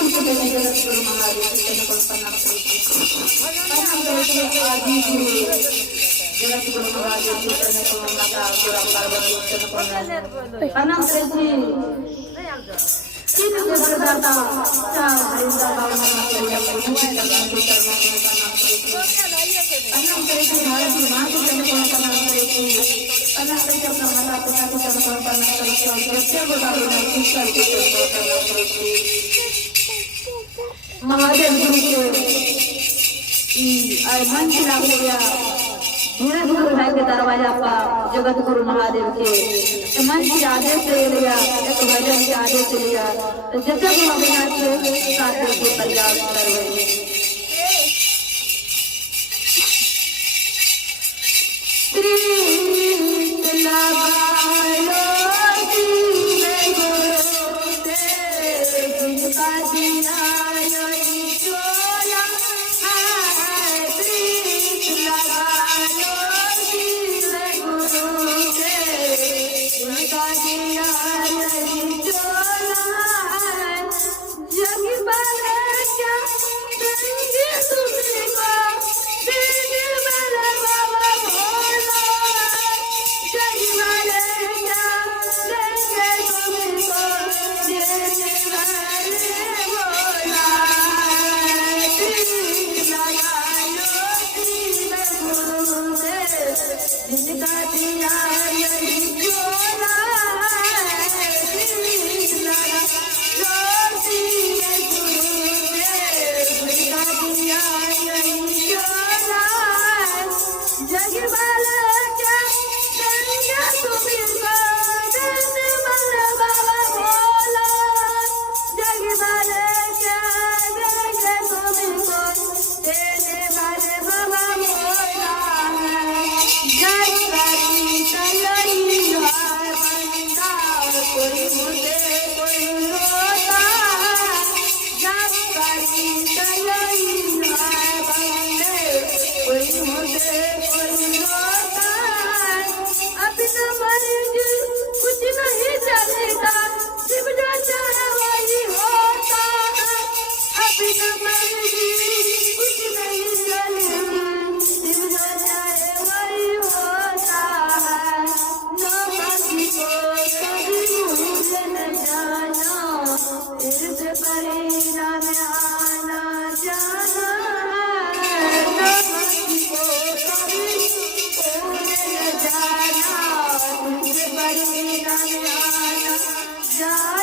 जगद्गुरु महादेव को प्रणाम करती हूँ। प्रणाम करती हूँ आदि गुरु जगद्गुरु महादेव को माता गुरु पार्वती को प्रणाम करती हूँ। तीन जगदाता चार हरिंदा भावना करिया प्रणाम करती हूँ। प्रणाम करती हूँ भारती माँ को प्रणाम करती हूँ। प्रणाम करती हूँ अपना माता पिता को प्रणाम करती हूँ। सत्य को भावना ईश्वर को प्रणाम करती हूँ। महादेव गुरु के मंच लागू गया धीरे धीरे भाई के दरवाजा पर जगत गुरु महादेव के मंच के आदेश ले लिया एक भजन के आदेश लिया तो जब भी अविनाश के साथ को तैयार कर रहे जा